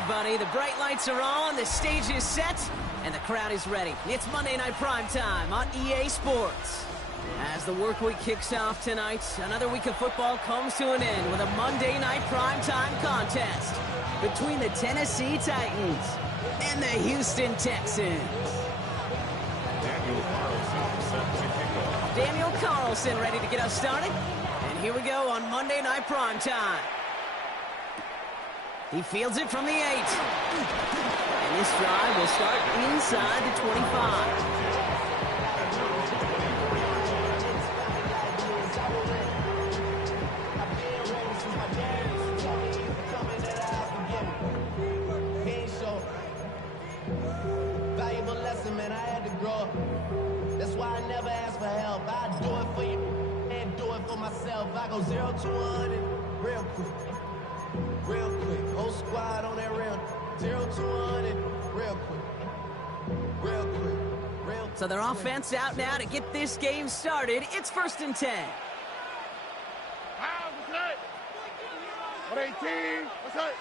everybody. The bright lights are on, the stage is set, and the crowd is ready. It's Monday Night Primetime on EA Sports. As the work week kicks off tonight, another week of football comes to an end with a Monday Night Primetime contest between the Tennessee Titans and the Houston Texans. Daniel Carlson ready to get us started. And here we go on Monday Night Primetime. He fields it from the 8. And this drive will start inside the 25. Valuable lesson, man, I had to grow up. That's why I never ask for help. I do it for you and do it for myself. I go 0 to 100 real quick. Real quick. Whole squad on that rail. 0 to 100 real quick. Real quick. Real quick. So their offense out now to get this game started. It's 1st and 10. What 18? What's that?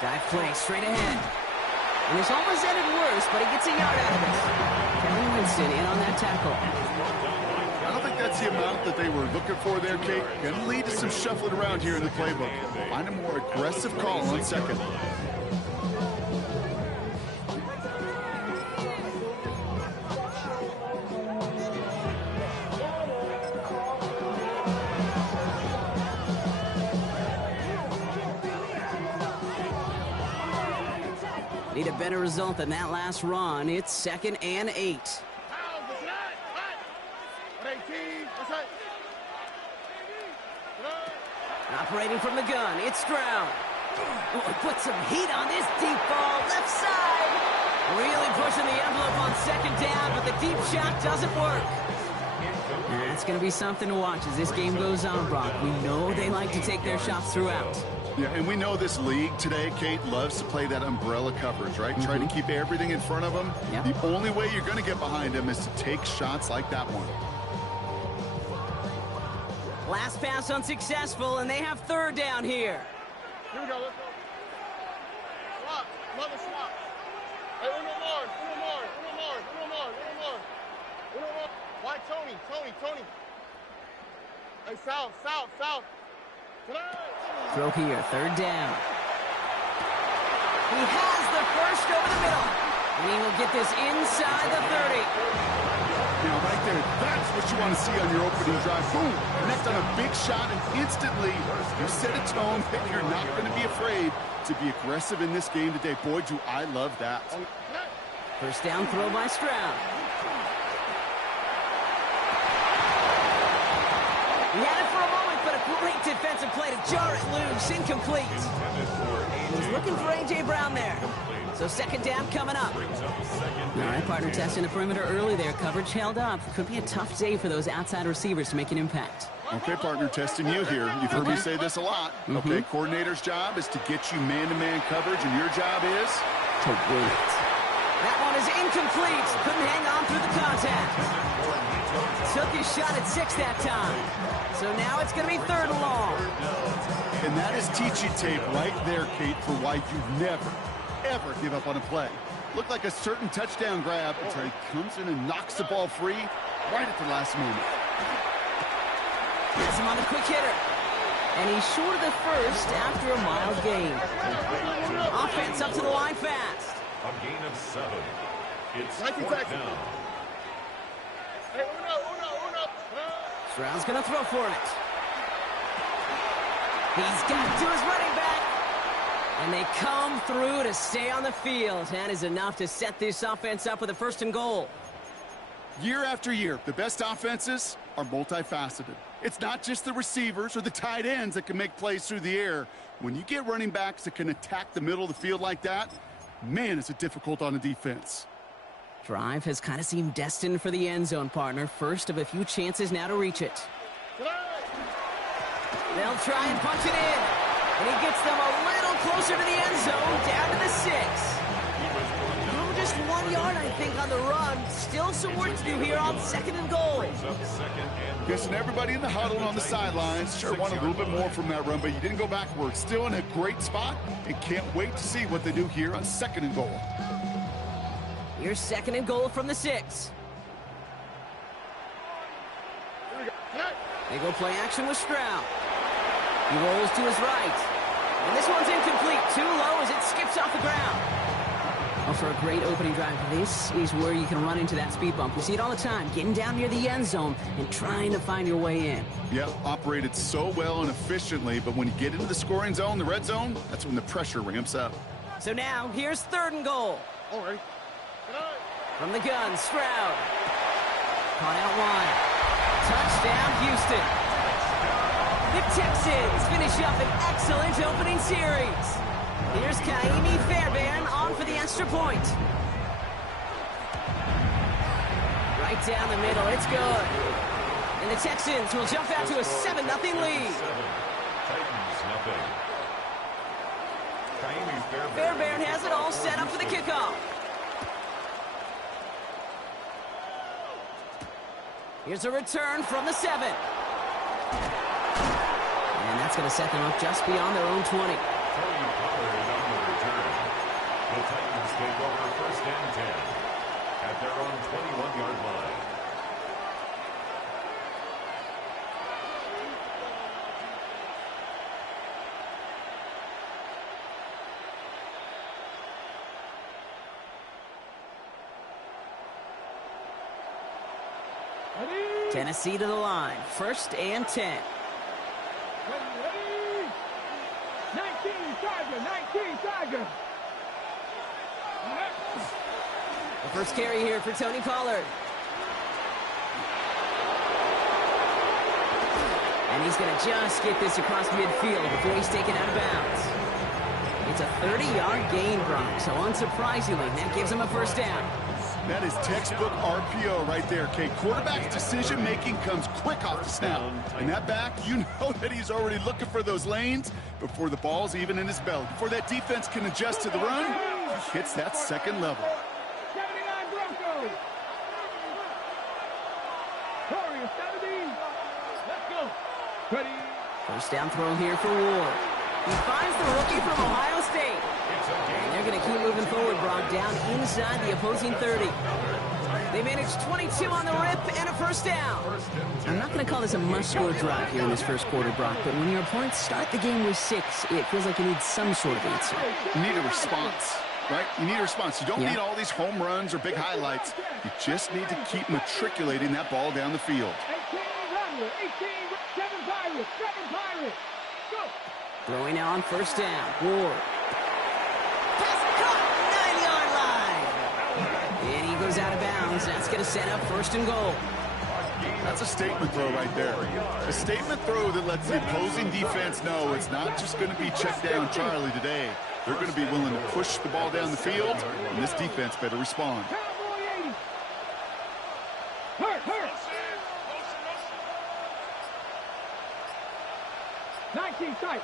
Dive play straight ahead. And this almost ended worse, but he gets a yard out of it. Kevin Winston in on that tackle. I don't think that's the amount that they were looking for there, Kate. Going to lead to some shuffling around here in the playbook. Find a more aggressive call on second. Need a better result than that last run. It's 2nd and 8. Operating from the gun, it's Stroud. Put some heat on this deep ball, left side. Really pushing the envelope on 2nd down, but the deep shot doesn't work. It's going to be something to watch as this game goes on, Brock. We know they like to take their shots throughout. Yeah, and we know this league today, Kate, loves to play that umbrella coverage, right? Try to keep everything in front of them. Yep. The only way you're going to get behind them is to take shots like that one. Last pass unsuccessful, and they have 3rd down here. Here we go, let's go. Swap, another swap. Hey, uno more. Why Tony? Hey, south. Throw here, 3rd down. He has the first over the middle. And he will get this inside the 30. Now, right there, that's what you want to see on your opening drive. Boom! Connect on a big shot, and instantly you set a tone that you're not going to be afraid to be aggressive in this game today. Boy, do I love that. 1st down throw by Stroud. He had it for a moment, but a great defensive play to jar it loose. Incomplete. And he's looking for A.J. Brown there. So 2nd down coming up. All right, partner, testing the perimeter early there. Coverage held up. Could be a tough day for those outside receivers to make an impact. Okay, partner, testing you here. You've heard me say this a lot. Okay, coordinator's job is to get you man-to-man coverage, and your job is to wait. That one is incomplete. Couldn't hang on through the contact. Took his shot at 6 that time. So now it's going to be 3rd and long. And that is teaching tape right there, Kate, for why you never, ever give up on a play. Looked like a certain touchdown grab until he comes in and knocks the ball free right at the last moment. Has him on the quick hitter. And he's short of the first after a mild gain. Offense up to the line fast. A gain of 7. It's 4th down. Hey, uno. Stroud's going to throw for it. He's got to his running back. And they come through to stay on the field. That is enough to set this offense up with a 1st and goal. Year after year, the best offenses are multifaceted. It's not just the receivers or the tight ends that can make plays through the air. When you get running backs that can attack the middle of the field like that, man, is it difficult on a defense. Drive has kind of seemed destined for the end zone, partner. First of a few chances now to reach it. They'll try and punch it in. And he gets them a little closer to the end zone, down to the 6. Just 1 yard, I think, on the run. Still some work to do here on 2nd and goal. Guessing everybody in the huddle and on the sidelines sure want a little bit more from that run, but you didn't go backwards. Still in a great spot, and can't wait to see what they do here on 2nd and goal. Here's 2nd and goal from the 6. They go play action with Stroud. He rolls to his right. And this one's incomplete. Too low as it skips off the ground. Well, for a great opening drive, this is where you can run into that speed bump. We see it all the time, getting down near the end zone and trying to find your way in. Yeah, operated so well and efficiently, but when you get into the scoring zone, the red zone, that's when the pressure ramps up. So now, here's 3rd and goal. All right. From the gun, Stroud. Caught out wide. Touchdown, Houston. The Texans finish up an excellent opening series. Here's Kaimi Fairbairn on for the extra point. Right down the middle, it's good. And the Texans will jump out to a 7-0 lead. Titans nothing. Fairbairn has it all set up for the kickoff. Here's a return from the 7. And that's going to set them up just beyond their own 20. The Titans take over 1st and 10 at their own 21-yard line. Tennessee to the line. 1st and 10. 19 Tiger. The first carry here for Tony Pollard. And he's going to just get this across midfield before he's taken out of bounds. It's a 30-yard gain, Brock, so unsurprisingly, that gives him a 1st down. That is textbook RPO right there, Kate. Quarterback's decision-making comes quick off the snap. And that back, you know that he's already looking for those lanes before the ball's even in his belly. Before that defense can adjust to the run, he hits that 2nd level. 79 Broncos. Corey, 70. Let's go. Ready. 1st down throw here for Ward. He finds the rookie from Ohio State. And they're going to keep moving forward, Brock, down inside the opposing 30. They managed 22 on the rip and a 1st down. I'm not going to call this a must-score drive here in this 1st quarter, Brock, but when your opponents start the game with 6, it feels like you need some sort of answer. You need a response, right? You need a response. You don't need all these home runs or big highlights. You just need to keep matriculating that ball down the field. 18, 7 Pirates. Go. Throwing now on 1st down. Ward. Pass caught, 9-yard line. And he goes out of bounds. That's going to set up 1st and goal. That's a statement throw right there. A statement throw that lets the opposing defense know it's not just going to be check down Charlie today. They're going to be willing to push the ball down the field, and this defense better respond. Cowboy 80. Hurt. 19 tight.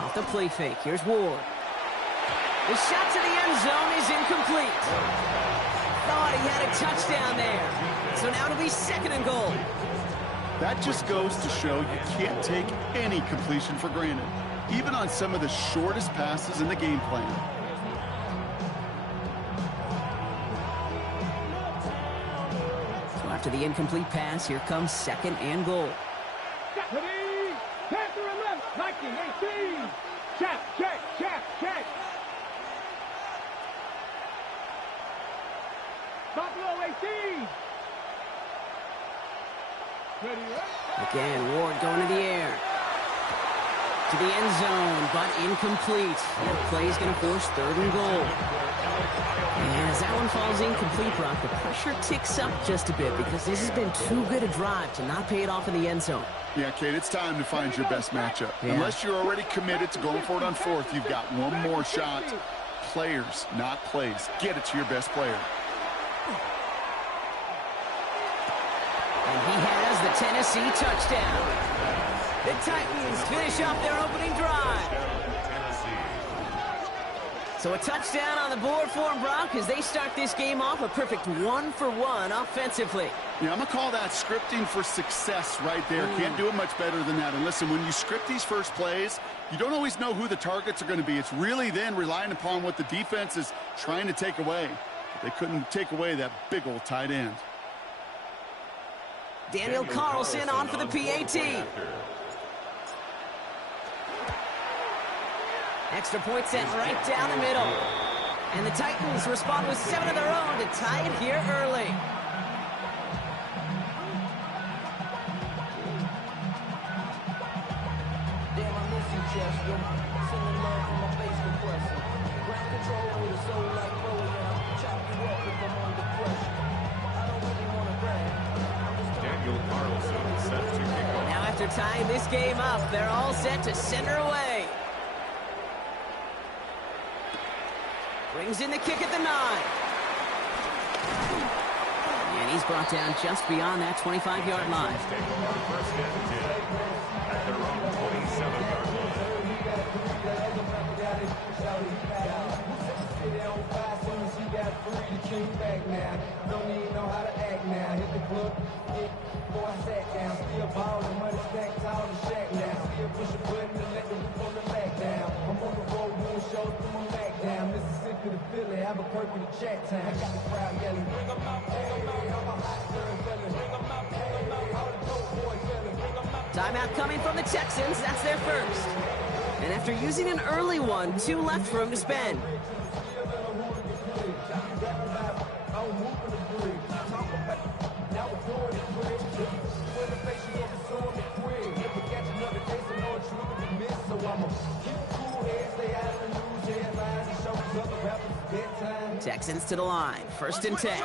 Off the play fake. Here's Ward. The shot to the end zone is incomplete. Thought he had a touchdown there. So now it'll be 2nd and goal. That just goes to show you can't take any completion for granted, even on some of the shortest passes in the game plan. So after the incomplete pass, here comes 2nd and goal. Panther 11, 1918. Check. Buffalo 18. Ready, Again, Ward going to the air. To the end zone, but incomplete. The play is going to force 3rd and goal. And as that one falls incomplete, Brock, the pressure ticks up just a bit because this has been too good a drive to not pay it off in the end zone. Yeah, Kate, it's time to find your best matchup. Yeah. Unless you're already committed to going for it on 4th, you've got one more shot. Players, not plays. Get it to your best player. And he has the Tennessee touchdown. The Titans finish off their opening drive. So a touchdown on the board for them, Brock, as they start this game off a perfect 1-for-1 offensively. Yeah, I'm going to call that scripting for success right there. Can't do it much better than that. And listen, when you script these first plays, you don't always know who the targets are going to be. It's really then relying upon what the defense is trying to take away. They couldn't take away that big old tight end. Daniel Carlson on for the PAT. Extra point sent right down the middle. And the Titans respond with 7 of their own to tie it here early. Damn, I miss you, Chester. Sending love from my face compressor. Ground control with a soul like Chloe, and I'll chop you up if I'm under pressure. I don't really want to brag. Daniel Carlson set to kick off. Now after tying this game up, they're all set to send her away. Brings in the kick at the 9. And he's brought down just beyond that 25-yard line. Take over first and 10 at their own 27-yard line. Don't even know how to act now. Hit the club, before I sat down. Still ballin', money stacked tall and shack now. Still push a button and let the roof on the back down. I'm on the road doing shows, put my back down. Mississippi to Philly, Albuquerque to Chat Town. I got the crowd yelling, bring 'em out, bring 'em out. I'm a hot girl felon, bring 'em out, bring 'em out. All the dope boys felon, bring 'em out. Timeout coming from the Texans. That's their first. And after using an early one, 2 left for him to spend. Texans to the line. First and 10.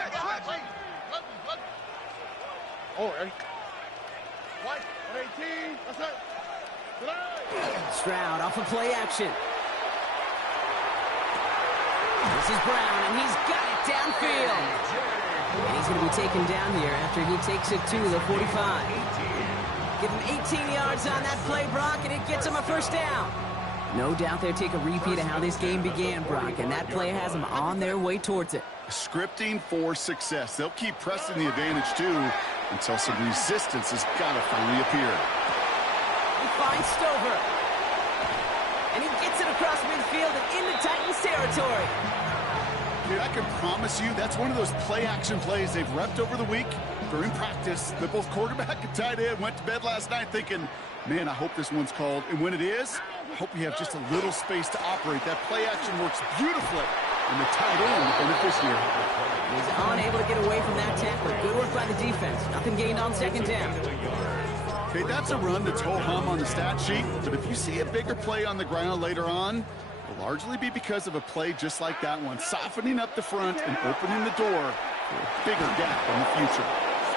Oh, ready? 118. That's it. Stroud off of play action. This is Brown, and he's got it downfield. And he's going to be taken down here after he takes it to the 45. Give him 18 yards on that play, Brock, and it gets him a first down. No doubt they'll take a repeat of how this game began, Brock, and that play has them on their way towards it. Scripting for success. They'll keep pressing the advantage, too, until some resistance has got to finally appear. He finds Stover. And he gets it across midfield and into Titans territory. Dude, I can promise you that's one of those play-action plays they've repped over the week during practice. That both quarterback and tight end went to bed last night thinking, man, I hope this one's called. And when it is, I hope you have just a little space to operate. That play-action works beautifully. And the tight end, the beneficiary. He's unable to get away from that tackle. Good work by the defense. Nothing gained on second down. Okay, that's a run that's ho-hum on the stat sheet. But if you see a bigger play on the ground later on, will largely be because of a play just like that one, softening up the front and opening the door for a bigger gap in the future.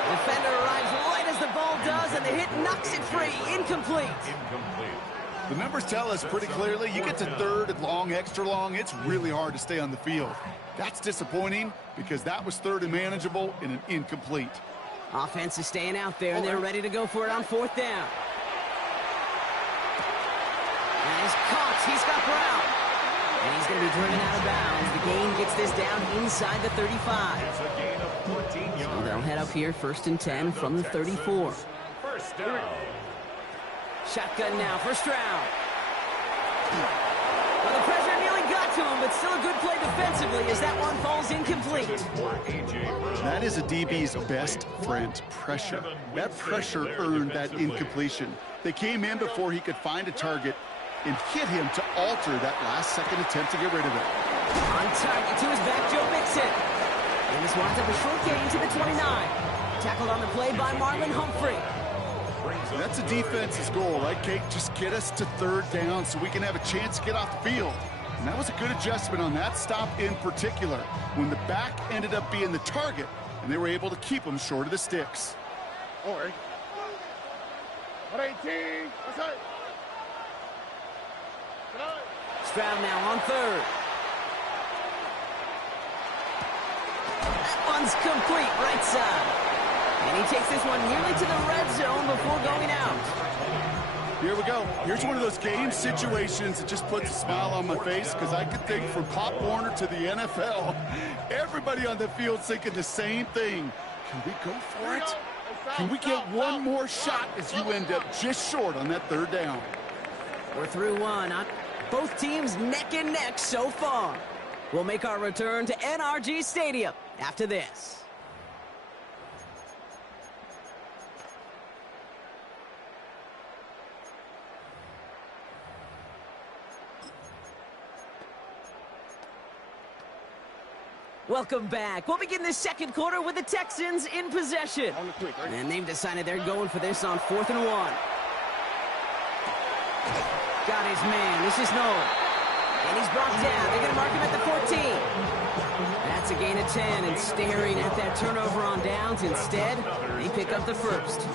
Defender arrives right as the ball does, and the hit knocks it free. Incomplete. The numbers tell us pretty clearly, you get to third and long, extra long, it's really hard to stay on the field. That's disappointing because that was third and manageable in an incomplete. Offense is staying out there, and they're ready to go for it on fourth down. And he's caught. He's got Brown. And he's going to be driven out of bounds. The gain gets this down inside the 35. It's a gain of 14 yards. So they'll head up here first and 10 from the 34. First down. Shotgun now for Stroud. Well, the pressure nearly got to him, but still a good play defensively as that one falls incomplete. That is a DB's best friend, pressure. That pressure earned that incompletion. They came in before he could find a target and hit him to alter that last-second attempt to get rid of it. On target to his back, Joe Mixon. And this winds up a short gain to the 29. Tackled on the play by Marlon Humphrey. That's a defense's goal, right, Kate? Just get us to third down so we can have a chance to get off the field. And that was a good adjustment on that stop in particular, when the back ended up being the target, and they were able to keep him short of the sticks. Oh, ready? 118. That's it. Stroud now on third. That one's complete, right side. And he takes this one nearly to the red zone before going out. Here we go. Here's one of those game situations that just puts a smile on my face because I could think from Pop Warner to the NFL. Everybody on the field's thinking the same thing. Can we go for it? Can we get one more shot as you end up just short on that third down? We're through one. Both teams neck and neck so far. We'll make our return to NRG Stadium after this. Welcome back. We'll begin this second quarter with the Texans in possession. And they've decided they're going for this on 4th and 1. Got his man. This is Noel. And he's brought down. They're going to mark him at the 14. That's a gain of 10. And staring at that turnover on downs instead, they pick up the first.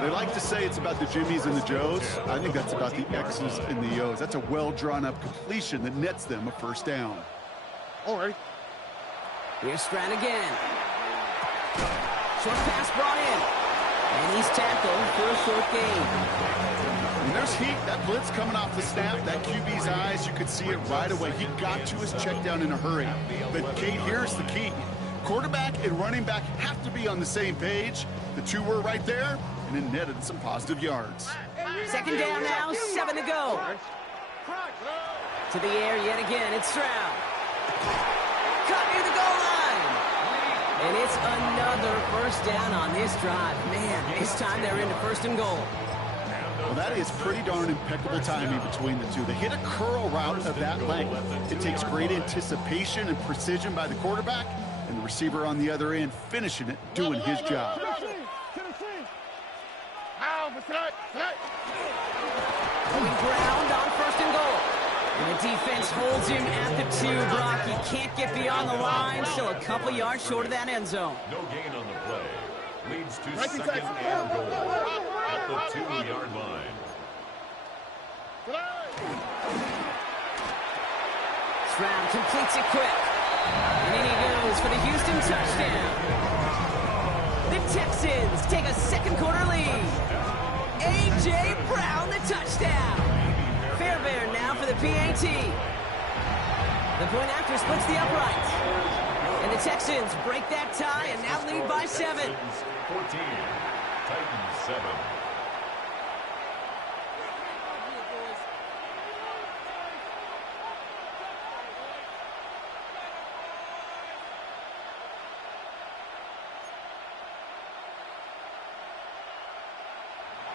They like to say it's about the Jimmies and the Joes. I think that's about the X's and the O's. That's a well-drawn-up completion that nets them a first down. All right. Here's Strand again. Short pass brought in. And he's tackled for a short gain. And there's heat. That blitz coming off the snap. That QB's eyes, you could see it right away. He got to his check down in a hurry. But, Kate, here's the key. Quarterback and running back have to be on the same page. The two were right there, and it netted some positive yards. Second down now, 7 to go. To the air yet again. It's Stroud. Cut near the goal line. And it's another first down on this drive. Man, this time they're into 1st and goal. Well, that is pretty darn impeccable timing between the two. They hit a curl route of that length. It takes great anticipation and precision by the quarterback, and the receiver on the other end finishing it, doing his job. Going ground on 1st and goal. And the defense holds him at the 2, Brock. He can't get beyond the line. Still a couple yards short of that end zone. No gain on the play. Leads to 2nd and goal at the 2-yard line. Stroud completes it quick. And in he goes for the Houston touchdown. The Texans take a second quarter lead. A.J. Brown, the touchdown. Fairbairn now for the PAT. The point after splits the uprights. And the Texans break that tie and now lead by 7. 14, Titans 7.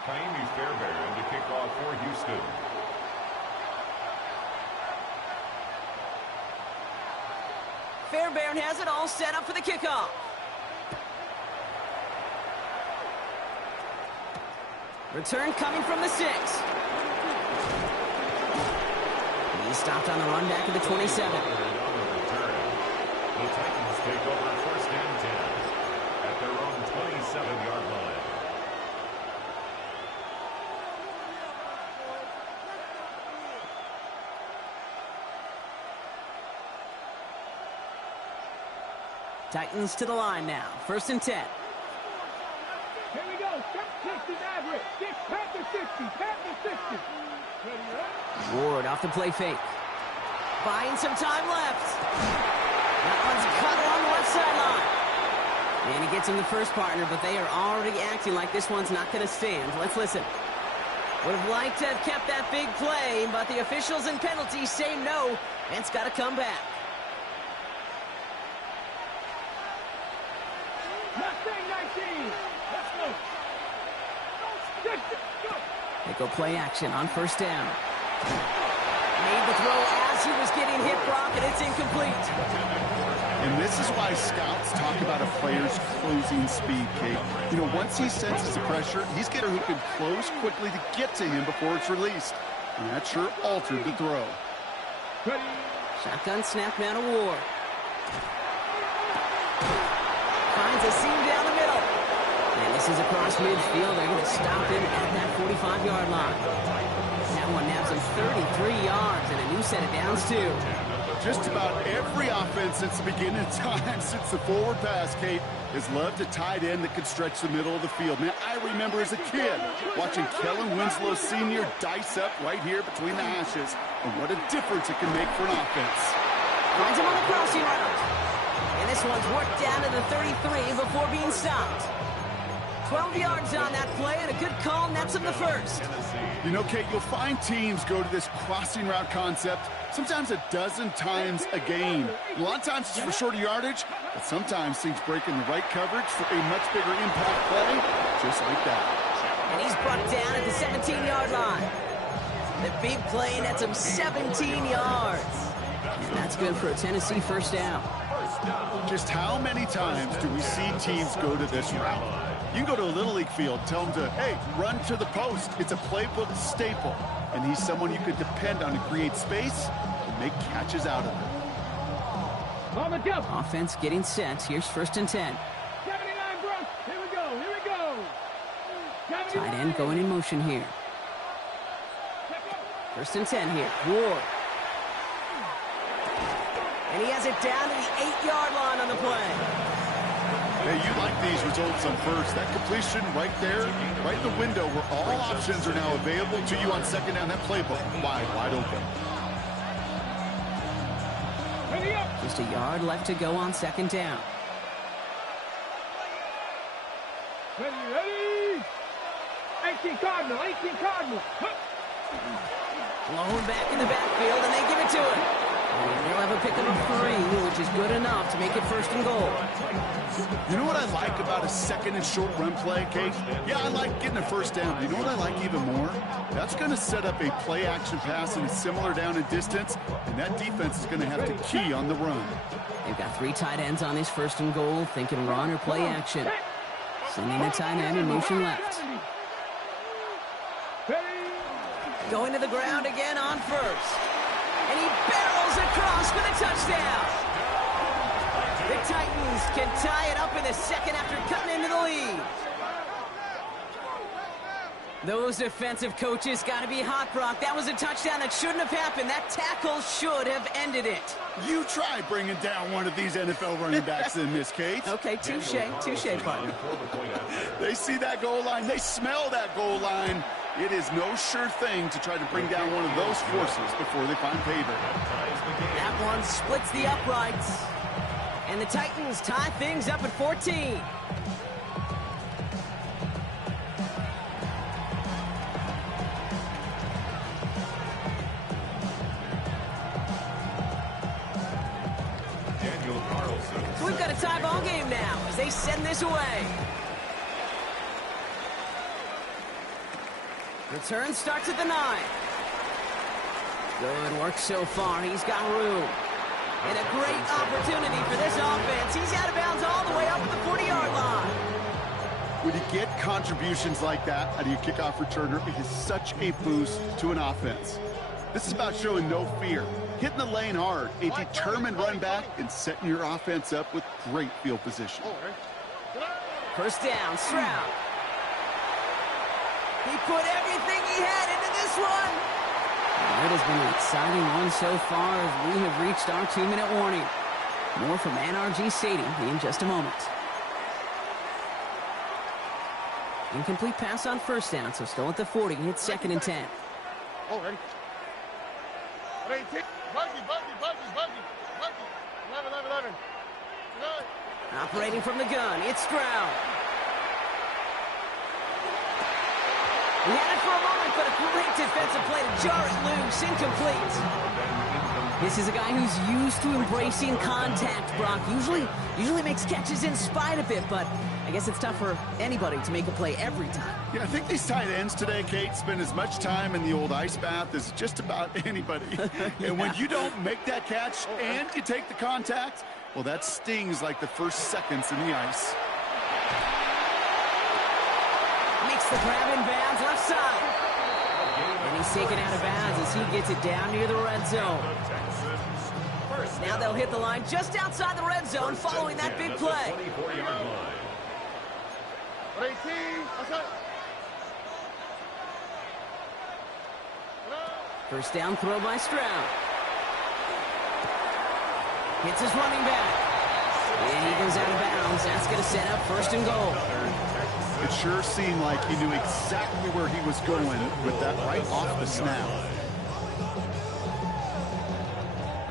Kaimi Fairbairn to kick off for Houston. Fairbairn has it all set up for the kickoff. Return coming from the 6. He's stopped on the run back at the 27. The Titans take over 1st and 10 at their own 27-yard line. Titans to the line now. 1st and 10. Here we go. 60 average. 60. Ward off the play fake. Buying some time left. That one's cut along the left sideline. And he gets him the first partner, but they are already acting like this one's not going to stand. Let's listen. Would have liked to have kept that big play, but the officials and penalties say no, and it's got to come back. They go play action on 1st down. Made the throw as he was getting hit, Brock, and it's incomplete. And this is why scouts talk about a player's closing speed, Kate. You know, once he senses the pressure, he's getting who can close quickly to get to him before it's released. And that sure altered the throw. Shotgun snap now to Ward. Finds a seam down the middle. And this is across midfield. They're going to stop him at that 45-yard line. That one nabs him 33 yards and a new set of downs, too. Just about every offense since the beginning of time, since the forward pass, Kate, has loved a tight end that can stretch the middle of the field. Man, I remember as a kid watching Kellen Winslow Sr. dice up right here between the hashes, and what a difference it can make for an offense. Finds him on the crossing route. And this one's worked down to the 33 before being stopped. 12 yards on that play, and a good call nets him the first. You know, Kate, you'll find teams go to this crossing route concept sometimes a dozen times a game. A lot of times it's for shorter yardage, but sometimes teams break in the right coverage for a much bigger impact play, just like that. And he's brought down at the 17-yard line. The big play nets him 17 yards. And that's good for a Tennessee first down. Just how many times do we see teams go to this route? You can go to a Little League field, tell them to, hey, run to the post. It's a playbook staple. And he's someone you could depend on to create space and make catches out of it. Offense getting set. Here's 1st and 10. 79, bro. Here we go. Here we go. Tight end going in motion here. 1st and 10 here. Ward. And he has it down to the 8-yard line on the play. Hey, you like these results on first. That completion right there, right in the window where all options are now available to you on second down. That playbook wide open. Just a yard left to go on 2nd down. Ready. 18 Cardinal. Blown back in the backfield, and they give it to him. And they'll have a pickup of 3, which is good enough to make it 1st and goal. You know what I like about a second and short run play, Kate? Yeah, I like getting a first down. You know what I like even more? That's going to set up a play action pass in a similar down and distance, and that defense is going to have to key on the run. They've got 3 tight ends on this 1st and goal, thinking run or play action. Sending the tight end in motion left. Going to the ground again on 1st. And he barrels across for the touchdown. The Titans can tie it up in the 2nd after cutting into the lead. Those defensive coaches got to be hot, Brock. That was a touchdown that shouldn't have happened. That tackle should have ended it. You try bringing down one of these NFL running backs in this, Kate. Okay, touche, partner. They see that goal line. They smell that goal line. It is no sure thing to try to bring down one of those forces before they find paydirt. That one splits the uprights. And the Titans tie things up at 14. So we've got a tie ball game now as they send this away. Return starts at the 9. Good work so far. He's got room. And a great opportunity for this offense. He's out of bounds all the way up at the 40-yard line. When you get contributions like that out of your kickoff returner, it is such a boost to an offense. This is about showing no fear, hitting the lane hard, a determined run back, and setting your offense up with great field position. 1st down, Stroud. He put everything he had into this one. It has been an exciting one so far as we have reached our 2-minute warning. More from NRG Stadium in just a moment. Incomplete pass on 1st down, so still at the 40. It's 2nd and 10. Ready. 18. Buggy. 11. Operating from the gun, it's Stroud. He had it for a moment, but a great defensive play to jar it loose. Incomplete. This is a guy who's used to embracing contact, Brock. Usually makes catches in spite of it, but I guess it's tough for anybody to make a play every time. Yeah, I think these tight ends today, Kate, spend as much time in the old ice bath as just about anybody. And when you don't make that catch and you take the contact, well, that stings like the first seconds in the ice. Makes the grab in bounds left side. And he's taken out of bounds as he gets it down near the red zone. Now they'll hit the line just outside the red zone following that big play. 18. First down throw by Stroud. Hits his running back. And he goes out of bounds. That's going to set up 1st and goal. It sure seemed like he knew exactly where he was going with that right off the snap.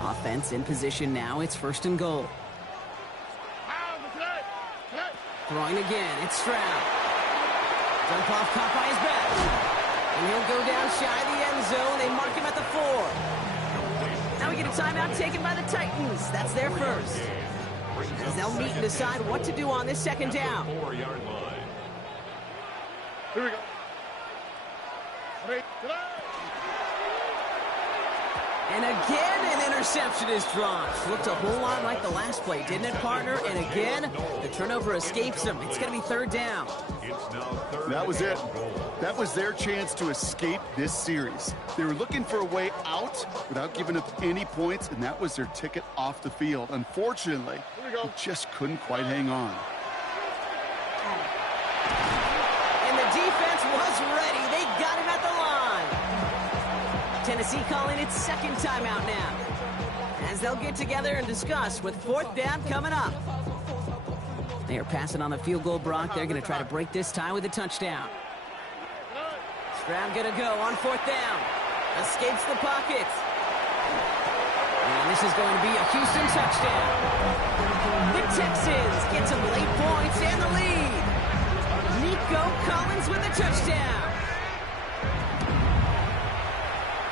Offense in position now. It's 1st and goal. Throwing again. It's Stroud. Dump off caught by his back. And he'll go down shy of the end zone. They mark him at the 4. Now we get a timeout taken by the Titans. That's their first. As they'll meet and decide what to do on this 2nd down. 4-yard line. Here we go. And again, an interception is drawn. Looked a whole lot like the last play, didn't it, partner? And again, the turnover escapes them. It's going to be 3rd down. It's now 3rd That was it. and goal. That was their chance to escape this series. They were looking for a way out without giving up any points, and that was their ticket off the field. Unfortunately, they just couldn't quite hang on. And the defense was ready. They got him at the line. Tennessee calling its 2nd timeout now, as they'll get together and discuss with 4th down coming up. They are passing on the field goal, Brock. They're going to try to break this tie with a touchdown. Stroud going to go on 4th down. Escapes the pocket. And this is going to be a Houston touchdown. The Texans get some late points and the lead. Nico Collins with a touchdown.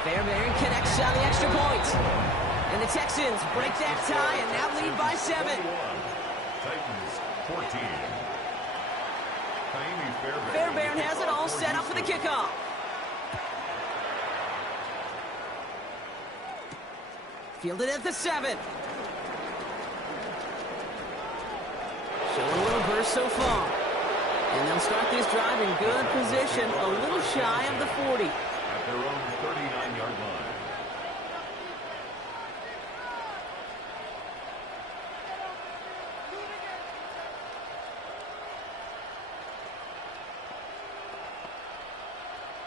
Fairbairn connects on the extra point. And the Texans break that tie and now lead by 7. Titans 14. Fairbairn has it all set up for the kickoff. Fielded at the 7. Showing a little burst so far. And they'll start this drive in good position, a little shy of the 40. At their own 39-yard line.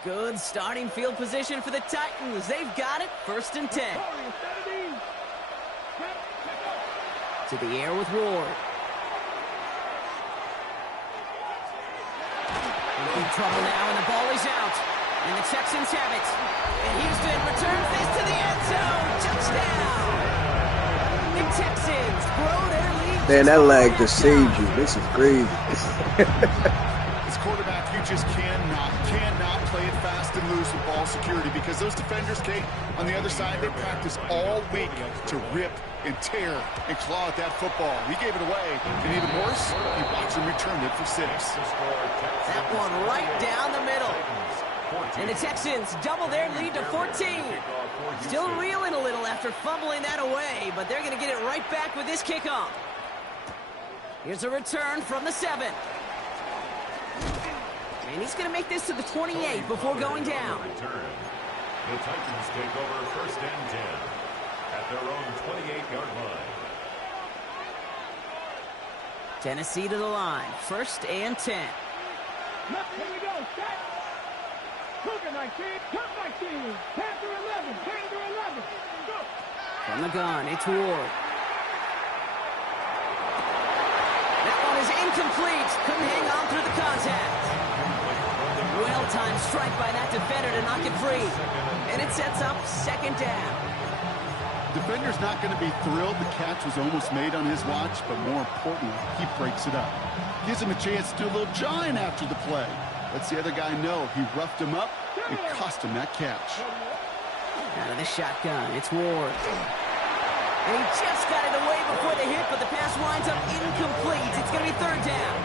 Good starting field position for the Titans. They've got it. 1st and 10. To the air with Ward. In trouble now, and the ball is out. And the Texans have it. And Houston returns this to the end zone. Touchdown! The Texans grow their lead. Man, that lag just saved you. This is crazy. As quarterback, you just cannot play it fast and loose with ball security because those defenders, Kate, on the other side, they practice all week to rip and tear and claw at that football. He gave it away, and even worse, he watched him return it for 6. That one right down the middle. And the Texans double their lead to 14. Still reeling a little after fumbling that away, but they're going to get it right back with this kickoff. Here's a return from the 7. And he's going to make this to the 28 before going down. The Titans take over 1st and 10 at their own 28-yard line. Tennessee to the line. 1st and 10. Here we go. Set. Cougar 19. Cut 19. Panther 11. Panther 11. Go. From the gun, it's Ward. That one is incomplete. Couldn't hang on through the contact. Well-timed strike by that defender to knock it free. And it sets up 2nd down. Defender's not going to be thrilled the catch was almost made on his watch, but more importantly, he breaks it up. Gives him a chance to do a little jawing after the play. Lets the other guy know he roughed him up and cost him that catch. Out of the shotgun, it's Ward. And he just got it away before the hit, but the pass winds up incomplete. It's going to be 3rd down.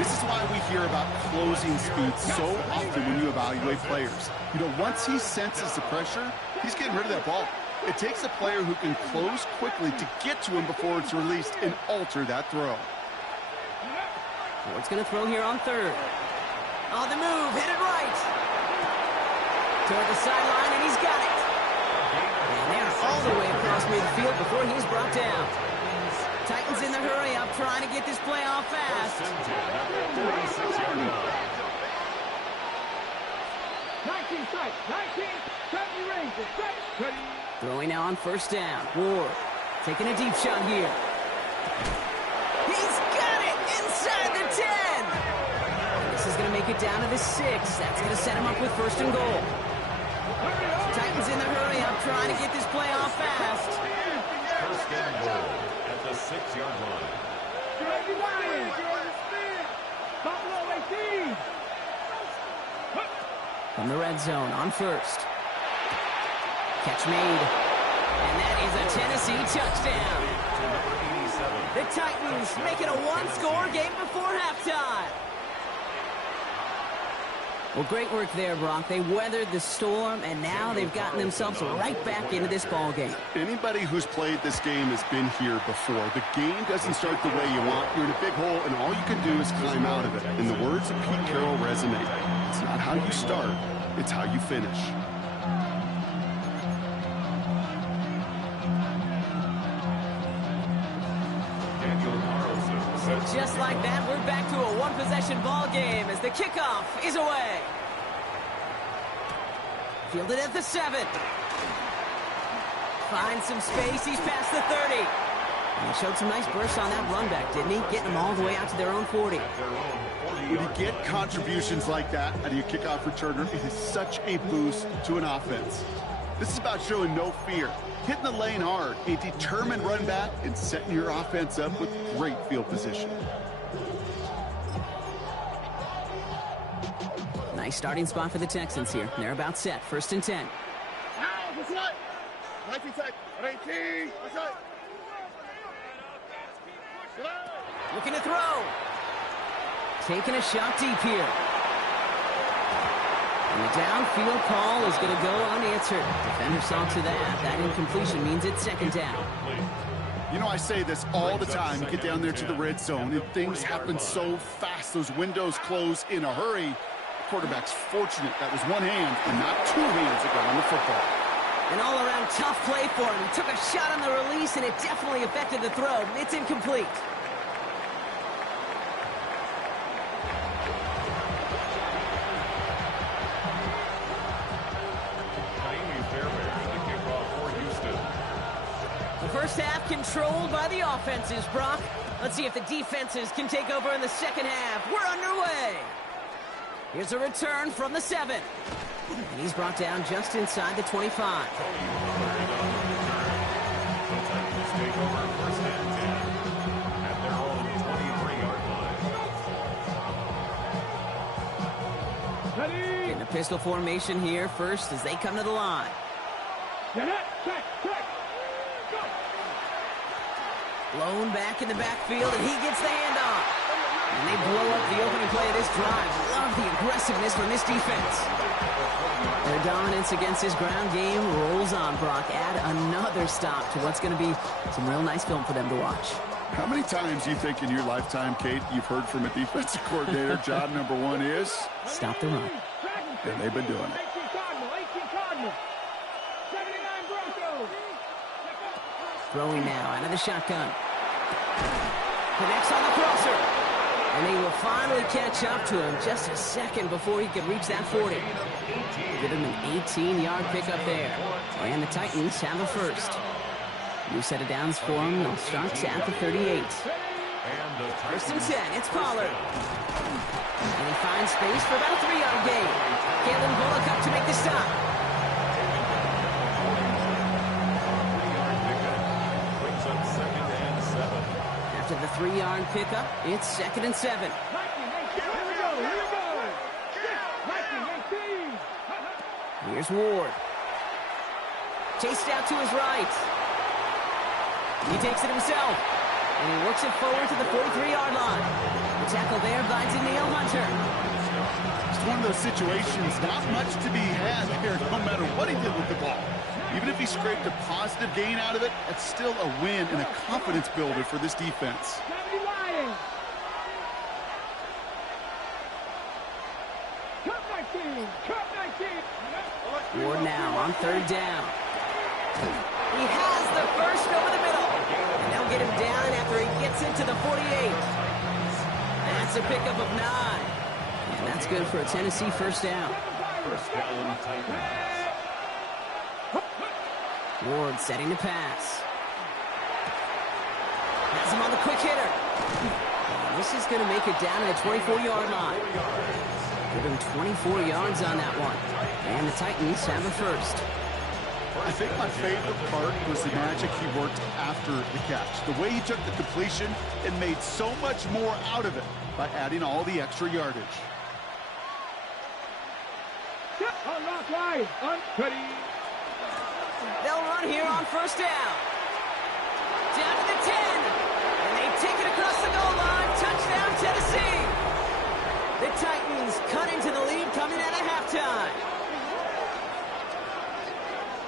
This is why we hear about closing speed so often when you evaluate players. You know, once he senses the pressure, he's getting rid of that ball. It takes a player who can close quickly to get to him before it's released and alter that throw. Ward's going to throw here on 3rd. On the move, hit it right. Toward the sideline, and he's got it. And they're all the way across midfield before he's brought down. Titans in the hurry-up, trying to get this play off fast. 46-yard line. 19 strike. 19. 70 range. Strike. Ready. Throwing now on 1st down. Ward Taking a deep shot here. He's got it inside the 10. This is going to make it down to the 6. That's going to set him up with first and goal. Titans in the hurry up, trying to get this play off fast. First and goal at the 6-yard line. From the red zone on first. Catch made. And that is a Tennessee touchdown. The Titans make it a one-score game before halftime. Well, great work there, Brock. They weathered the storm, and now they've gotten themselves right back into this ball game. Anybody who's played this game has been here before. The game doesn't start the way you want. You're in a big hole, and all you can do is climb out of it. And the words of Pete Carroll resonate. It's not how you start, it's how you finish. Just like that, we're back to a one-possession ball game as the kickoff is away. Fielded at the 7. Finds some space. He's past the 30. And he showed some nice bursts on that run back, didn't he? Getting them all the way out to their own 40. When you get contributions like that out of your kickoff returner, it is such a boost to an offense. This is about showing no fear, hitting the lane hard, a determined run back, and setting your offense up with great field position. Nice starting spot for the Texans here. They're about set. First and 10. Looking to throw. Taking a shot deep here. And the downfield call is going to go unanswered. Defender saw to that. That incompletion means it's second down. You know, I say this all the time. You get down there to the red zone, and things happen so fast. Those windows close in a hurry. The quarterback's fortunate that was one hand and not two hands that got on the football. An all-around tough play for him. He took a shot on the release, and it definitely affected the throw. It's incomplete. First half controlled by the offenses, Brock. Let's see if the defenses can take over in the second half. We're underway. Here's a return from the 7. And he's brought down just inside the 25. In a pistol formation here first as they come to the line. Blown back in the backfield, and he gets the handoff. And they blow up the opening play of this drive. Love the aggressiveness from this defense. Their dominance against this ground game rolls on, Brock. Add another stop to what's going to be some real nice film for them to watch. How many times do you think in your lifetime, Kate, you've heard from a defensive coordinator, job number one is? Stop the run. And they've been doing it. Throwing now out of the shotgun. Connects on the crosser. And they will finally catch up to him just a second before he could reach that 40. Give him an 18-yard pickup there. And the Titans have a first. New set of downs for him. They'll start at the 38. First and 10. It's Pollard. And he finds space for about a 3-yard gain. Kalen Bullock up to make the stop. After the 3-yard pickup, it's second and 7. Here's Ward. Chased out to his right. He takes it himself. And he works it forward to the 43-yard line. The tackle there by Danielle Hunter. It's one of those situations, not much to be had here, no matter what he did with the ball. Even if he scraped a positive gain out of it, that's still a win and a confidence builder for this defense. Ward now on third down. He has the first over the middle. And they'll get him down after he gets into the 48. That's a pickup of 9. And that's good for a Tennessee first down. Ward setting the pass. Has him on the quick hitter. And this is going to make it down to the 24-yard line. Give him 24 yards on that one. And the Titans have a first. I think my favorite part was the magic he worked after the catch. The way he took the completion and made so much more out of it by adding all the extra yardage. Unlock right. Ready. They'll run here on first down. Down to the 10. And they take it across the goal line. Touchdown, Tennessee. The Titans cut into the lead coming out of halftime.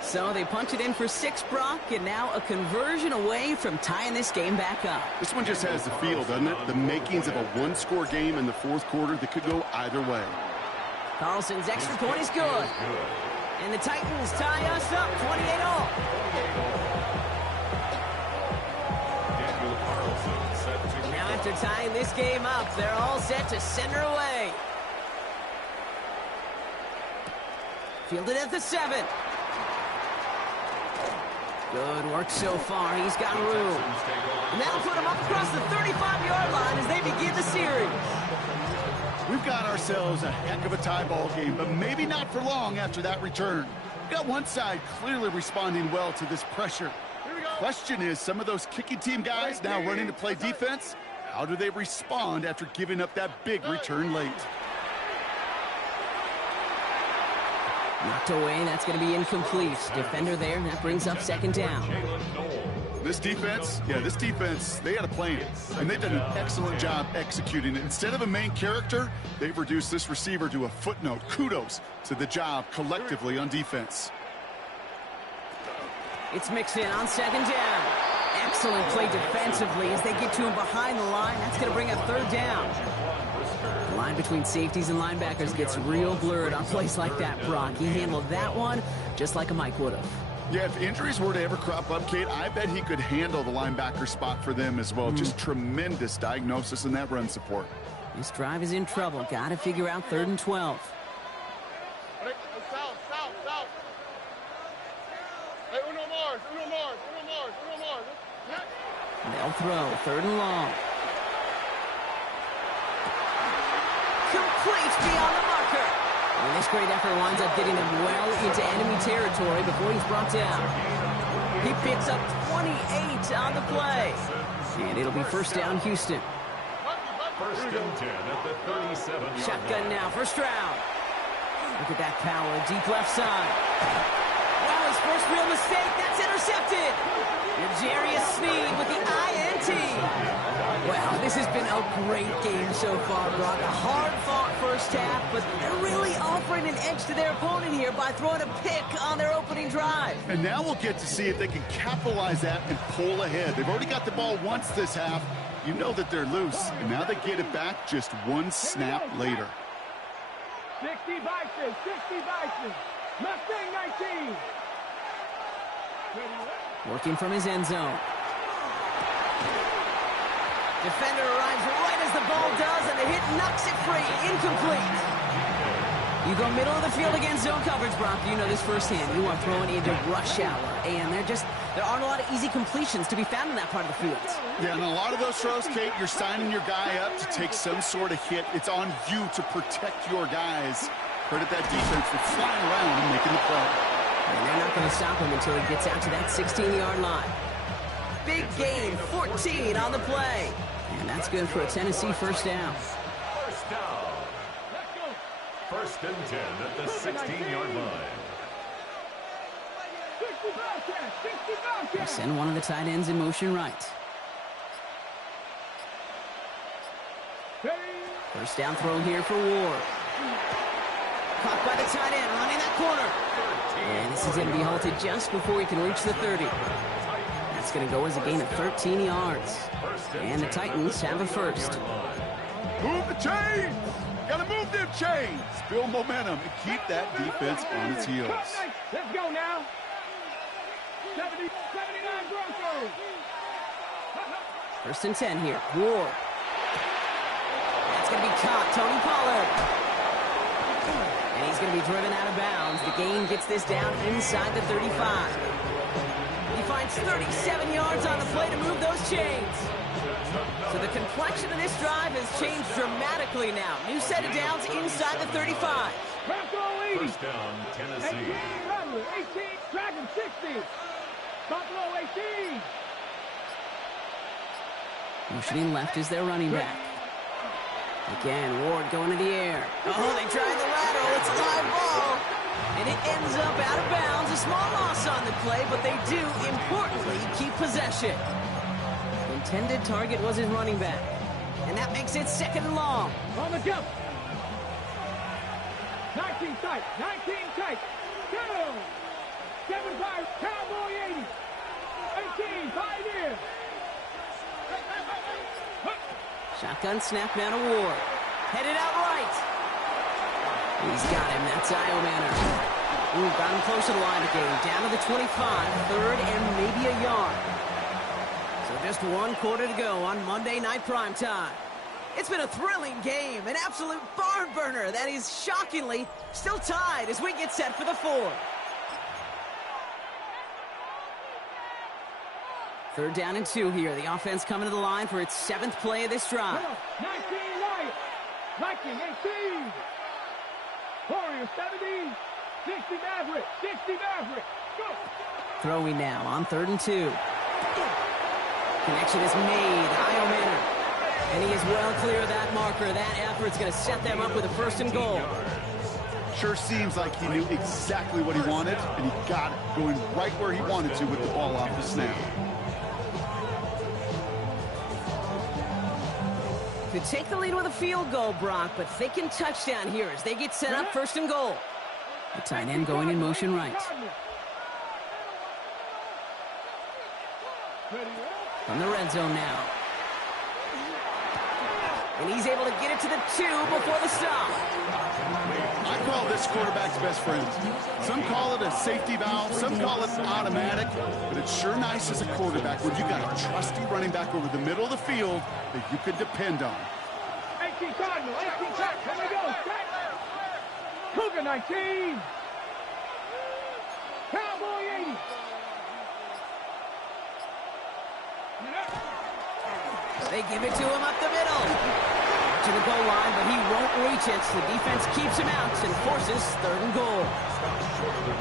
So they punch it in for 6, Brock, and now a conversion away from tying this game back up. This one just has the feel, doesn't it? The makings of a one-score game in the fourth quarter that could go either way. Carlson's extra point is good. And the Titans tie us up 28-all. Now after tying this game up, they're all set to send her away. Fielded at the 7. Good work so far. He's got room. And that'll put him up across the 35-yard line as they begin the series. We've got ourselves a heck of a tie ball game, but maybe not for long after that return. We've got one side clearly responding well to this pressure. Question is, some of those kicking team guys now running to play defense, how do they respond after giving up that big return late? Knocked away, that's going to be incomplete. Defender there, and that brings up second down. This defense, they had a plan, and they've done an excellent job executing it. Instead of a main character, they've reduced this receiver to a footnote. Kudos to the job collectively on defense. It's mixed in on second down. Excellent play defensively as they get to him behind the line. That's going to bring up third down. The line between safeties and linebackers gets real blurred on plays like that, Brock. He handled that one just like a Mike would have. Yeah, if injuries were to ever crop up, Kate, I bet he could handle the linebacker spot for them as well. Just tremendous diagnosis in that run support. This drive is in trouble. Got to figure out 3rd and 12. They'll throw 3rd and long. Complete beyond the marker. And this great effort winds up getting him well into enemy territory before he's brought down. He picks up 28 on the play. And it'll be first down, Houston. First and 10 at the 37. Shotgun now, first round. Look at that power, deep left side. Wow, his first real mistake, that's intercepted. Jarius Sneed with the INT. Wow, this has been a great game so far, Brock. A hard-fought first half, but they're really offering an edge to their opponent here by throwing a pick on their opening drive. And now we'll get to see if they can capitalize that and pull ahead. They've already got the ball once this half. You know that they're loose, and now they get it back just one snap later. 60 Bison, 60 Bison. Mustang 19. Working from his end zone. Defender arrives right as the ball does, and the hit knocks it free. Incomplete. You go middle of the field against zone coverage, Brock. You know this firsthand. You are throwing into rush hour, and there aren't a lot of easy completions to be found in that part of the field. Yeah, and a lot of those throws, Kate, you're signing your guy up to take some sort of hit. It's on you to protect your guys. Credit that defense for flying around and making the play. And they're not going to stop him until he gets out to that 16-yard line. Big gain, 14 on the play. And that's good for a Tennessee first down. First down. First and 10 at the 16-yard line. They send one of the tight ends in motion right. First down throw here for Ward. Caught by the tight end, running that corner. And this is going to be halted just before he can reach the 30. That's going to go as a gain of 13 yards. And the Titans have a first. Move the chains! Gotta move them chains! Build momentum and keep that defense on its heels. Let's go now. 79 Broncos. First and 10 here. Ward. That's going to be caught. Tony Pollard. And he's going to be driven out of bounds. The gain gets this down inside the 35. He finds 37 yards on the play to move those chains. So the complexion of this drive has changed dramatically now. New set of downs inside the 35. First down, Tennessee. 18, Dragon 60. Buffalo 18. Motioning left is their running back. Again, Ward going to the air. Oh, they tried the lateral. It's a live ball. And it ends up out of bounds. A small loss on the play, but they do, importantly, keep possession. The intended target was his running back. And that makes it second and long. On the jump. 19 tight. 19 tight. Go. 7-5. Cowboy 80. 18. 5 in. Shotgun snap now to Ward. Headed out right. He's got him. That's Iomanner. Ooh, got him close to the line of game. Down to the 25. Third and maybe a yard. So just one quarter to go on Monday Night Primetime. It's been a thrilling game. An absolute barn burner that is shockingly still tied as we get set for the fourth. Third down and 2 here. The offense coming to the line for its 7th play of this drive. 19 Lions. Viking 18. Warriors 70. 60 Maverick. 60 Maverick. Go. Throwing now on 3rd and 2. Connection is made. Iomanner. And he is well clear of that marker. That effort's going to set them up with a 1st and goal. Sure seems like he knew exactly what he wanted, and he got it, going right where he wanted to with the ball off the snap. Could take the lead with a field goal, Brock, but thinking touchdown here as they get set up 1st and goal. The tight end going in motion right. From the red zone now. And he's able to get it to the 2 before the stop. I call this quarterback's best friend. Some call it a safety valve, some call it automatic, but it's sure nice as a quarterback when you got a trusty running back over the middle of the field that you can depend on. 18 Cardinal, 18 Tech, here we go, Tech. Cougar 19. Cowboy 80. They give it to him up the middle. To the goal line, but he won't reach it. So the defense keeps him out and forces 3rd and goal.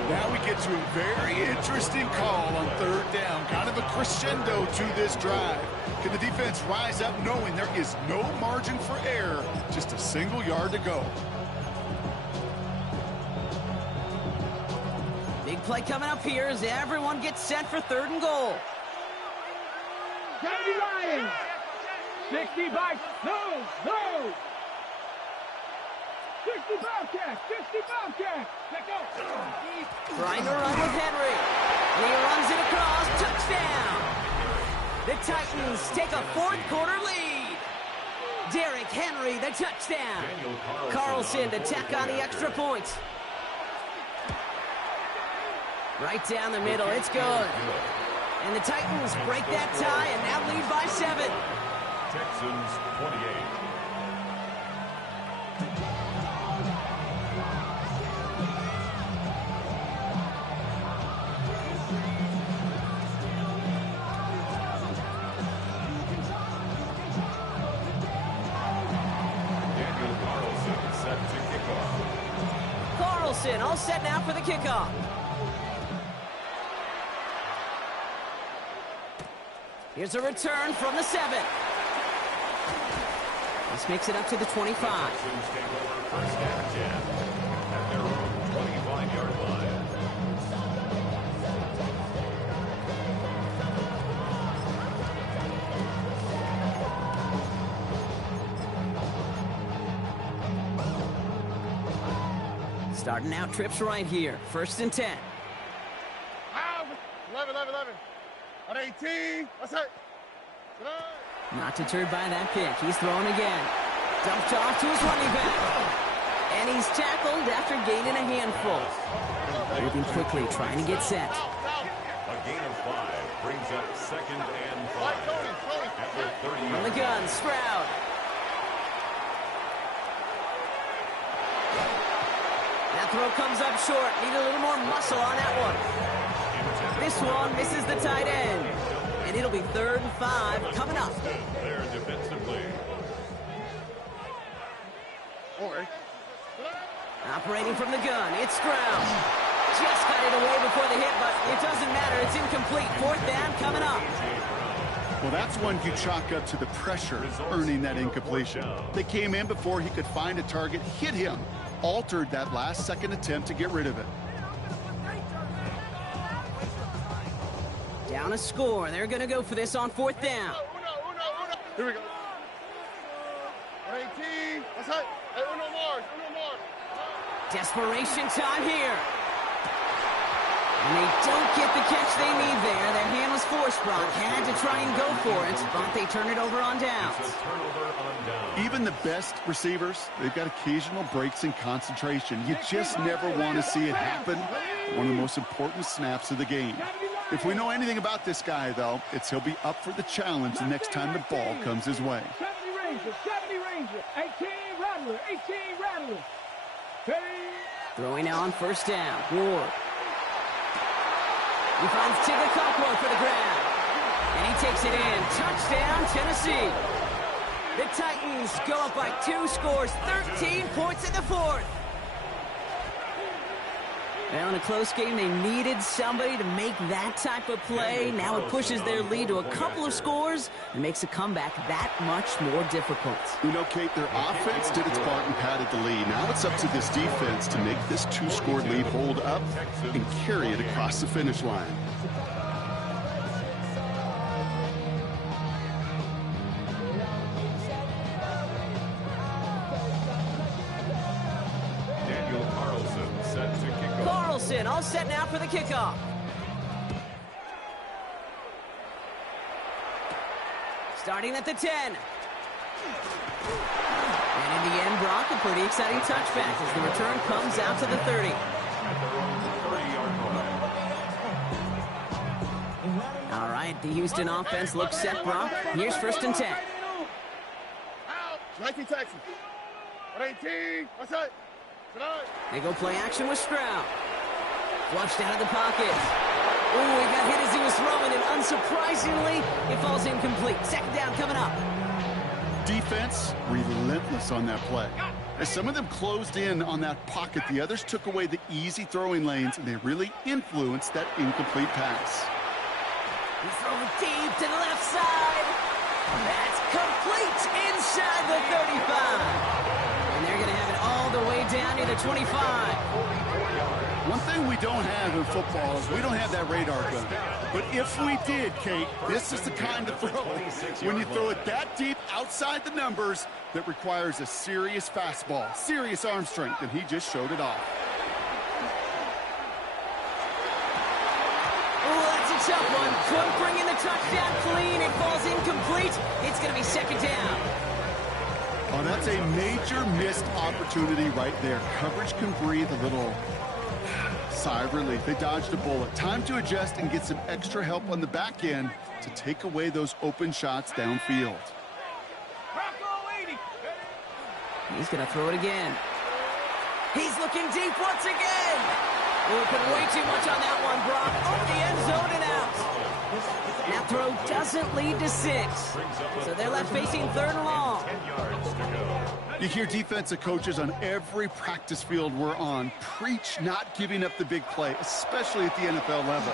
Now we get to a very interesting call on 3rd down. Kind of a crescendo to this drive. Can the defense rise up knowing there is no margin for error? Just a single yard to go. Big play coming up here as everyone gets set for 3rd and goal. 70 Lions. 60 Vikes. No. 60 Bobcats. 60 Bobcats. Let go. Trying to run with Henry. And he runs it across. Touchdown. The Titans take a 4th quarter lead. Derrick Henry, the touchdown. Carlson to tack on the extra point. Right down the middle. It's good. And the Titans break that tie and now lead by 7. Texans 28. Daniel Carlson set to kick off. Carlson all set now for the kickoff. Here's a return from the 7. This makes it up to the 25. Texans take over 1st and 10 at their own 25-yard line. Starting out trips right here. 1st and 10. 11. On 18. What's that? Not deterred by that pick. He's throwing again. Dumped off to his running back. And he's tackled after gaining a handful. Moving quickly, trying to get set. A gain of 5 brings up 2nd and 5 at the 30. On the gun, Stroud. That throw comes up short. Need a little more muscle on that one. The this one misses the tight end. And it'll be 3rd and 5 coming up. There defensively. Operating from the gun, it's Stroud. Just got it away before the hit, but it doesn't matter. It's incomplete. 4th down coming up. Well, that's one you chalk up to the pressure earning that incompletion. They came in before he could find a target, hit him, altered that last-second attempt to get rid of it. Down a score. They're going to go for this on 4th down. Here we go. 18. That's it. Hey, uno more. Desperation time here. And they don't get the catch they need there. Their hand was forced, Brock. Had to try and go for it, but they turn it over on downs. Even the best receivers, they've got occasional breaks in concentration. You just never want to see it happen. One of the most important snaps of the game. If we know anything about this guy, though, it's he'll be up for the challenge the next time the ball comes his way. 70 Ranger, 18 Rattler, 18 Rattler. Throwing now on 1st down. Ward. He finds Tigger Cockwell for the grab. And he takes it in. Touchdown, Tennessee. The Titans go up by 2 scores, 13 points in the 4th. Well, in a close game, they needed somebody to make that type of play. Now it pushes their lead to a couple of scores and makes a comeback that much more difficult. You know, Kate, their offense did its part and padded the lead. Now it's up to this defense to make this 2-score lead hold up and carry it across the finish line. All set now for the kickoff. Starting at the 10. And in the end, Brock, a pretty exciting touchback as the return comes out to the 30. All right, the Houston offense looks set, Brock. Here's 1st and 10. 19 Texans. 18. What's that? They go play action with Stroud. Flushed out of the pocket. Ooh, he got hit as he was throwing, and unsurprisingly, it falls incomplete. 2nd down coming up. Defense, relentless on that play. As some of them closed in on that pocket, the others took away the easy throwing lanes, and they really influenced that incomplete pass. He's throwing deep to the left side. That's complete inside the 35. And they're going to have it all the way down to the 25. One thing we don't have in football is we don't have that radar gun. But if we did, Kate, this is the kind of throw, when you throw it that deep outside the numbers, that requires a serious fastball, serious arm strength, and he just showed it off. Oh, that's a tough one. Couldn't bring in the touchdown clean. It falls incomplete. It's going to be 2nd down. Oh, that's a major missed opportunity right there. Coverage can breathe a little sigh of relief. They dodged a bullet. Time to adjust and get some extra help on the back end to take away those open shots downfield. He's going to throw it again. He's looking deep once again. Oh, put way too much on that one, Brock. Over the end zone and out. That throw doesn't lead to 6. So they're left facing 3rd and long. You hear defensive coaches on every practice field we're on preach not giving up the big play, especially at the NFL level.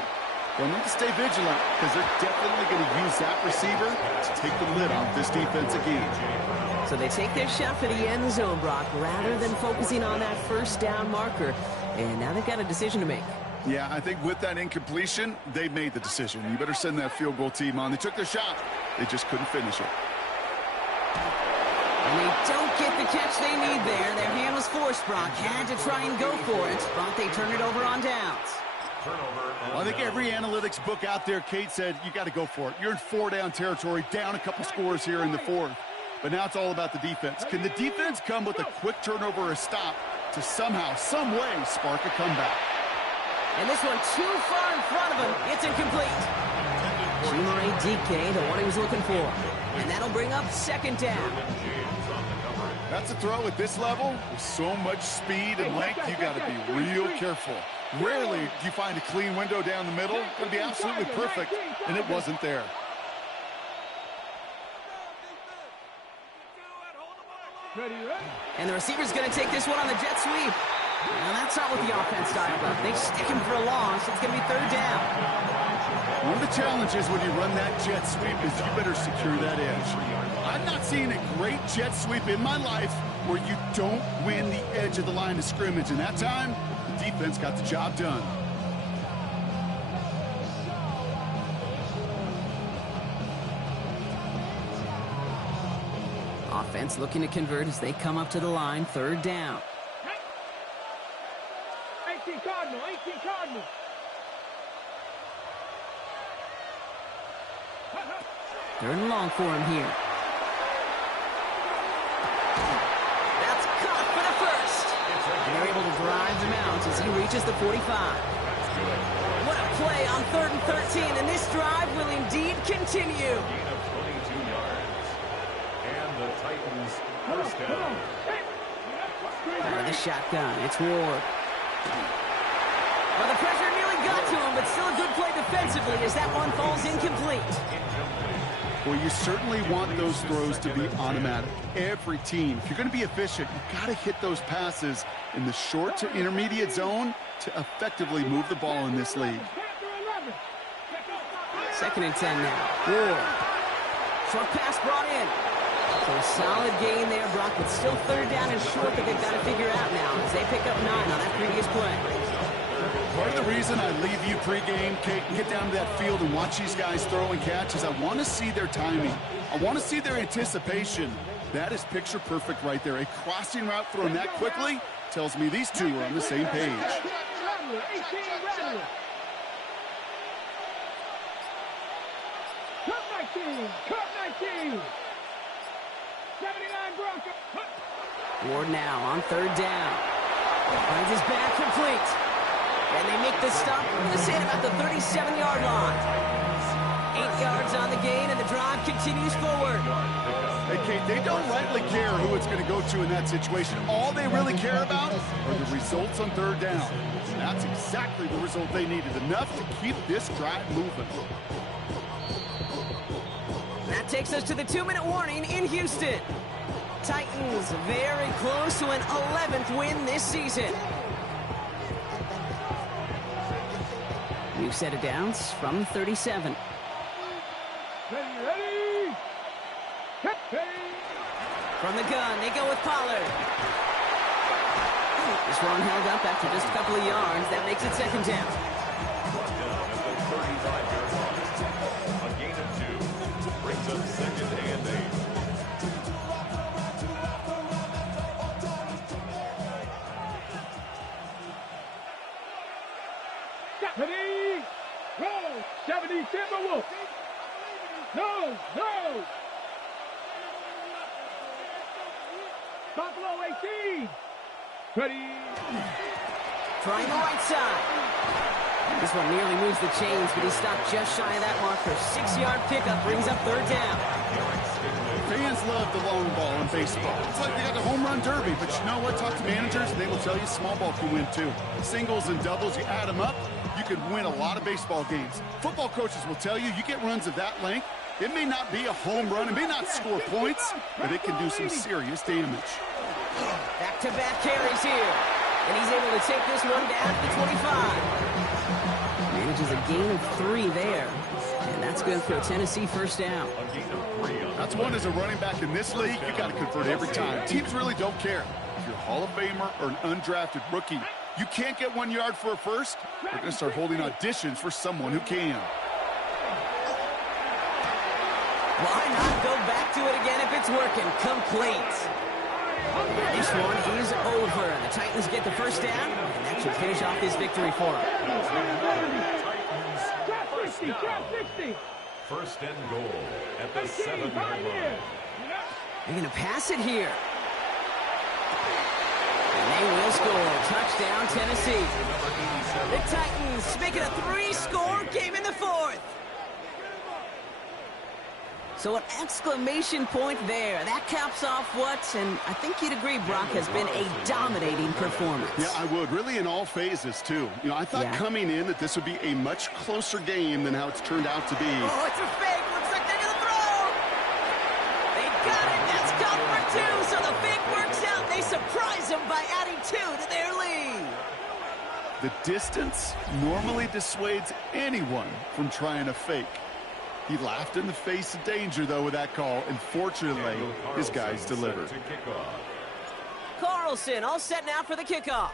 They'll need to stay vigilant because they're definitely going to use that receiver to take the lid off this defense again. So they take their shot for the end zone, Brock, rather than focusing on that 1st down marker. And now they've got a decision to make. Yeah, I think with that incompletion, they made the decision. You better send that field goal team on. They took their shot. They just couldn't finish it. And they don't get the catch they need there. Their hand was forced, Brock. Had to try and go for it, but they turn it over on downs. Well, I think every analytics book out there, Kate, said you got to go for it. You're in 4-down territory, down a couple scores here in the 4th. But now it's all about the defense. Can the defense come with a quick turnover or a stop to somehow, some way, spark a comeback? And this one too far in front of him. It's incomplete. Chimere Dike, the one he was looking for. And that'll bring up 2nd down. That's a throw at this level with so much speed and length. You got to be real careful. Rarely do you find a clean window down the middle. It's going to be absolutely perfect, and it wasn't there. And the receiver's going to take this one on the jet sweep. Now that's not what the offense dialed up. They stick him for a loss. It's going to be third down. One of the challenges when you run that jet sweep is you better secure that edge. I've not seen a great jet sweep in my life where you don't win the edge of the line of scrimmage. And that time, the defense got the job done. Offense looking to convert as they come up to the line. Third down. 18 Cardinal, 18 Cardinal. Third and long for him here. That's caught for the first. And they're able to drive him out as he reaches the 45. What a play on 3rd and 13, and this drive will indeed continue. Gain of 22 yards. And the Titans first down. Out of the shotgun, it's Ward. Well, the pressure nearly got to him, but still a good play defensively as that one falls incomplete. Well, you certainly want those throws to be automatic. Every team, if you're going to be efficient, you've got to hit those passes in the short to intermediate zone to effectively move the ball in this league. 2nd and 10 now. Ward. Short pass brought in. So a solid gain there, Brock, but still 3rd down and short that they've got to figure out now as they pick up 9 on that previous play. Part of the reason I leave you pregame, Kate, and get down to that field and watch these guys throw and catch is I want to see their timing. I want to see their anticipation. That is picture perfect right there. A crossing route thrown that quickly tells me these two are on the same page. 18 Cut 19, cut 19. 79 Broncos. Ward now on 3rd down. Finds his back complete. And they make the stop, I'm going to say, about the 37-yard line. 8 yards on the gain, and the drive continues forward. Hey, Kate, they don't rightly care who it's going to go to in that situation. All they really care about are the results on 3rd down. And that's exactly the result they needed, enough to keep this drive moving. That takes us to the 2-minute warning in Houston. Titans very close to an 11th win this season. New set of downs from the 37. Ready. From the gun, they go with Pollard. This one held up after just a couple of yards. That makes it 2nd down. A gain of 2 brings up 2nd and 8. Ready. Roll. 70 Timberwolves. No. Buffalo 18. Ready. Trying the right side. This one nearly moves the chains, but he stopped just shy of that marker. 6-yard pickup brings up 3rd down. Fans love the long ball in baseball. It's like they got the home run derby, but you know what? Talk to managers, and they will tell you small ball can win too. Singles and doubles, you add them up, you can win a lot of baseball games. Football coaches will tell you, you get runs of that length, it may not be a home run, it may not score points, but it can do some serious damage. Back-to-back carries here. And he's able to take this one down to the 25. Manages a gain of 3 there. And that's good for a Tennessee first down. That's one as a running back in this league, you got to convert every time. Teams really don't care. If you're a Hall of Famer or an undrafted rookie, you can't get 1 yard for a first, they're going to start holding auditions for someone who can. Why not go back to it again if it's working? Complete. This one is over. The Titans get the first down, and that should finish off this victory for them. First and goal at the 7-yard line. They're going to pass it here. And they will score. Touchdown, Tennessee. The Titans make it a 3-score game in the 4th. So an exclamation point there. That caps off what, and I think you'd agree, Brock, has been a dominating performance. Yeah, I would. Really in all phases, too. You know, I thought coming in that this would be a much closer game than how it's turned out to be. Oh, it's a fake. Looks like they're going to throw. They got it. That's caught for 2. So the fake works out. They surprise them by adding 2 to their lead. The distance normally dissuades anyone from trying a fake. He laughed in the face of danger, though, with that call, and fortunately, his guys delivered. Carlson all set now for the kickoff.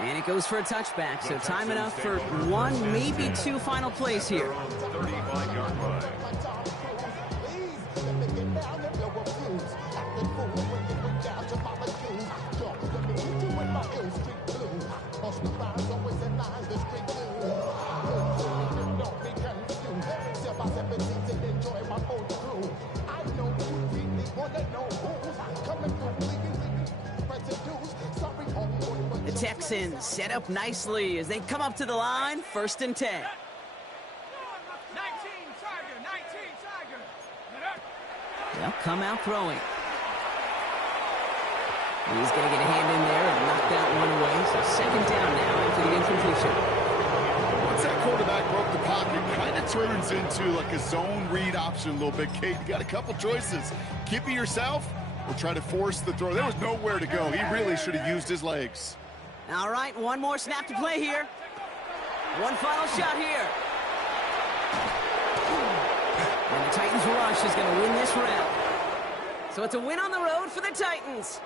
And it goes for a touchback, so time enough for 1, maybe 2 final plays here. 35-yard line. The Texans set up nicely as they come up to the line, 1st and 10. 19 Tiger, 19 Tiger. They'll come out throwing. He's going to get a hand in there and knock that one away. So 2nd down now after the incompletion. Once that quarterback broke the pocket, kind of turns into like a zone read option a little bit. Kate, you got a couple choices. Keep it yourself or try to force the throw. There was nowhere to go. He really should have used his legs. All right, one more snap to play here. One final shot here. And the Titans rush is going to win this round. So it's a win on the road for the Titans.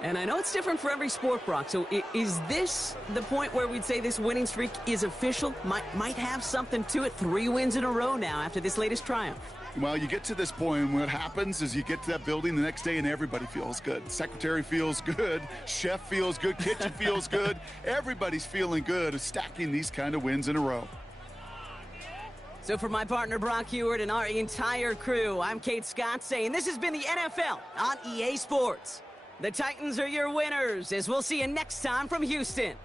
And I know it's different for every sport, Brock. So is this the point where we'd say this winning streak is official? Might have something to it. 3 wins in a row now after this latest triumph. Well, you get to this point, and what happens is you get to that building the next day and everybody feels good. Secretary feels good, chef feels good, kitchen feels good. Everybody's feeling good stacking these kind of wins in a row. So for my partner Brock Heward and our entire crew, I'm Kate Scott saying this has been the NFL on EA Sports. The Titans are your winners, as we'll see you next time from Houston.